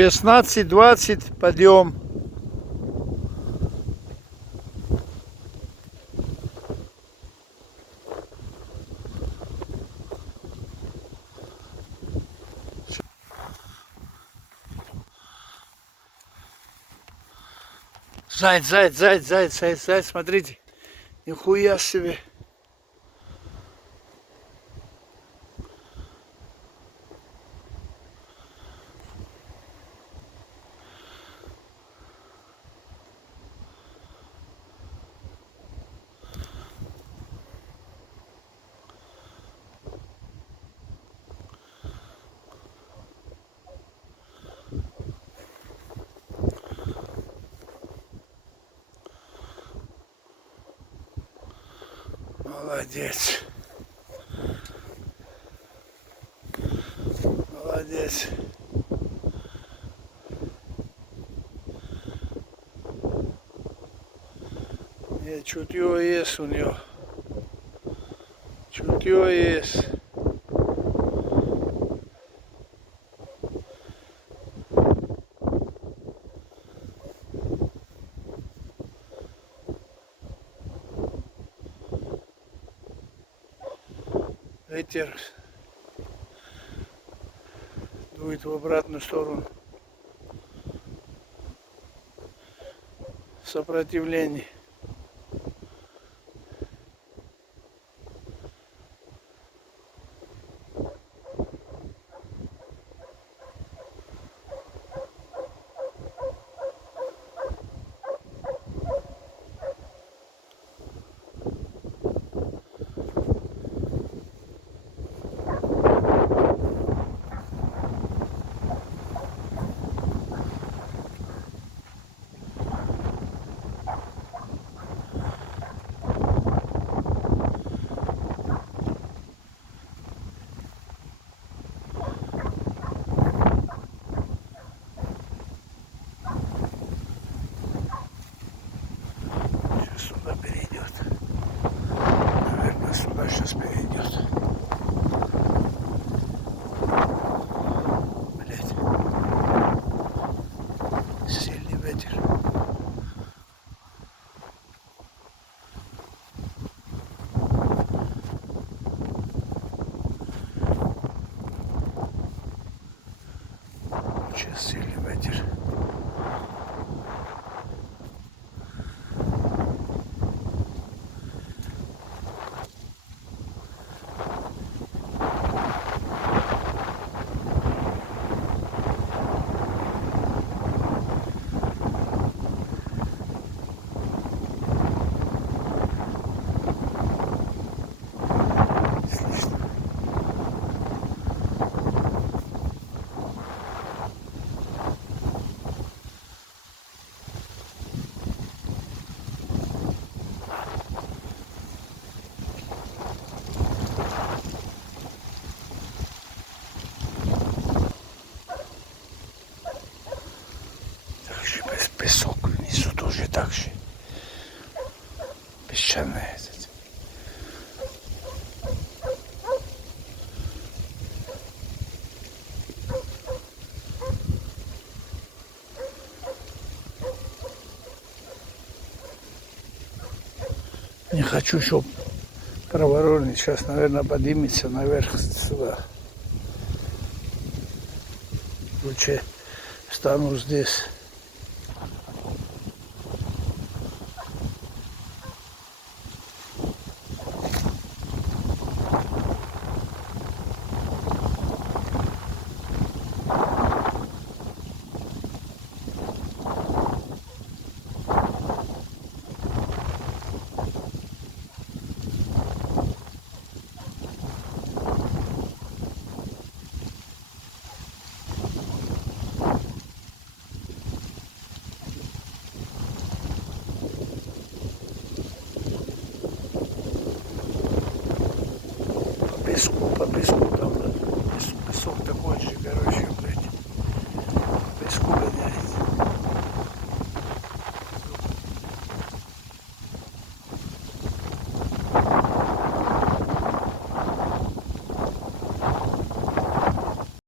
16-20 подъем. Заяц, смотрите. Нихуя себе. Молодец. Молодец. Нет, чутье есть у нее. Чутье есть. Ветер дует в обратную сторону. Сопротивление. Сюда перейдет. Наверное, сюда сейчас перейдет. Блять. Сильный ветер. Очень сильный ветер. Песок внизу тоже так же. Песчаный этот. Не хочу, чтобы проворонить. Сейчас, наверное, поднимется наверх сюда. Лучше стану здесь. По песку там, песок такой же, короче, блядь.